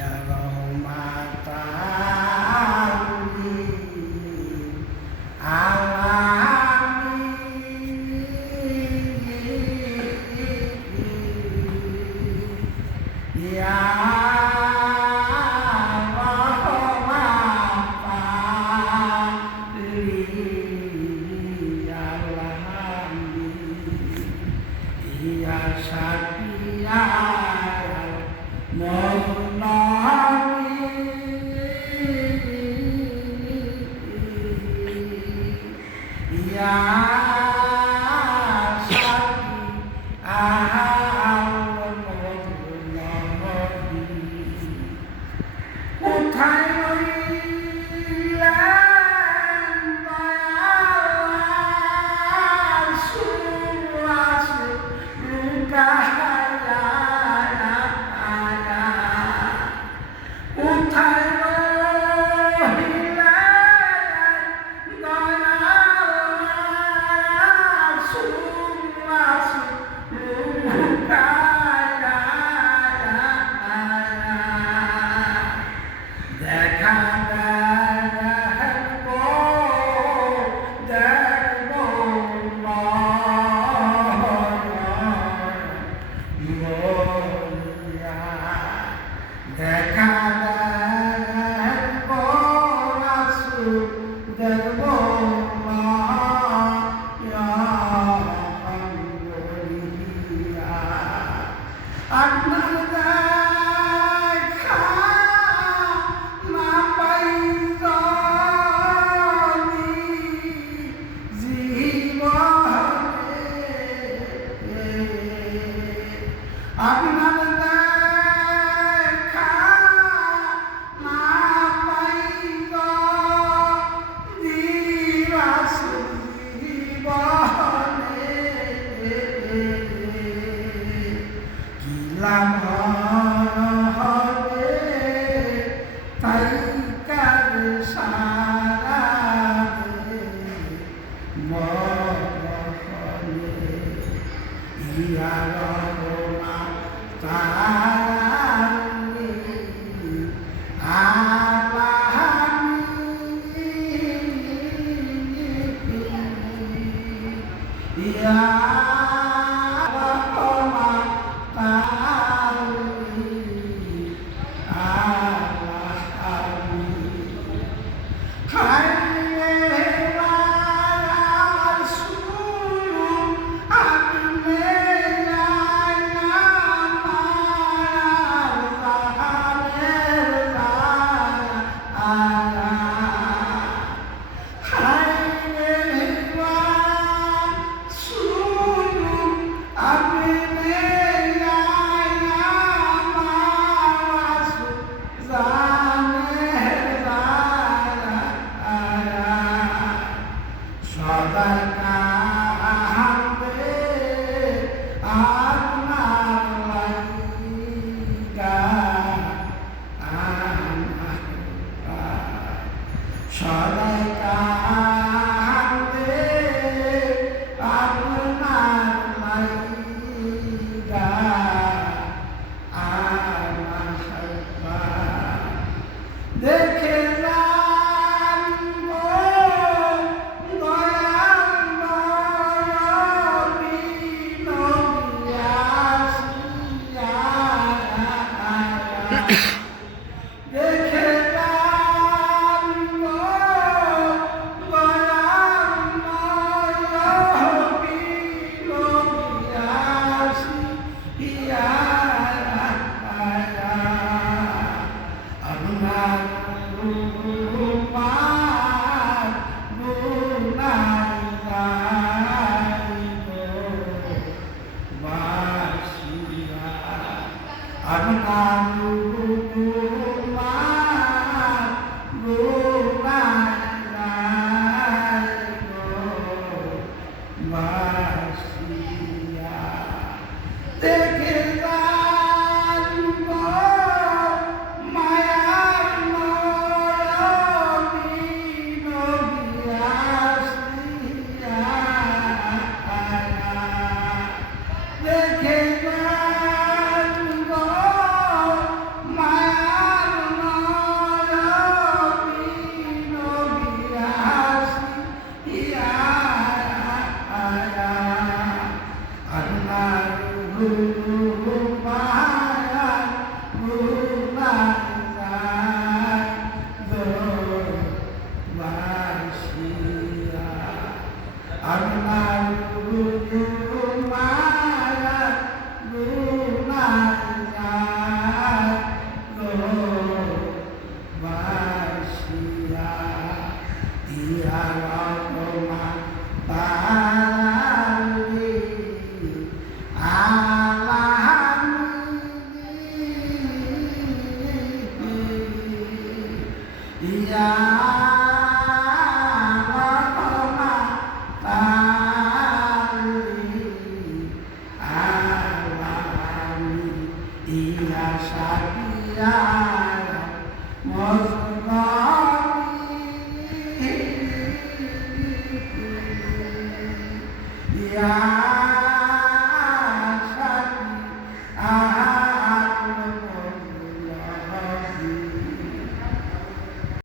Ya rahmatan lil alamin ya rahmatan lil alamin ya Syafi'al mu'minin ya Syafi'al mu'minin কোথায় রইলেন দয়াল সুবাস লুকায়া কোথায় রইলেন দয়াল সুবাস লুকায়া দেখা দেখবো দেখবো বলিয়া দেখা দেখবো রাসূল দেখবো বলিয়া আপনার দেখা না পাই জীবনে আপনার দেখা না পাই রাসূল জীবনে কি লাভ হবে তাই কার সারাবে মরণে ইয়া রহমাতানি আলামিন ইয়া সবাই কাঁদবে আপনার লাইগা সবাই কাঁদবে আপনার লাইগা দেখে দেখে ইয়া রহমা তাল্লি আলামি ইয়া শাফিয়ার মজনবি ইয়া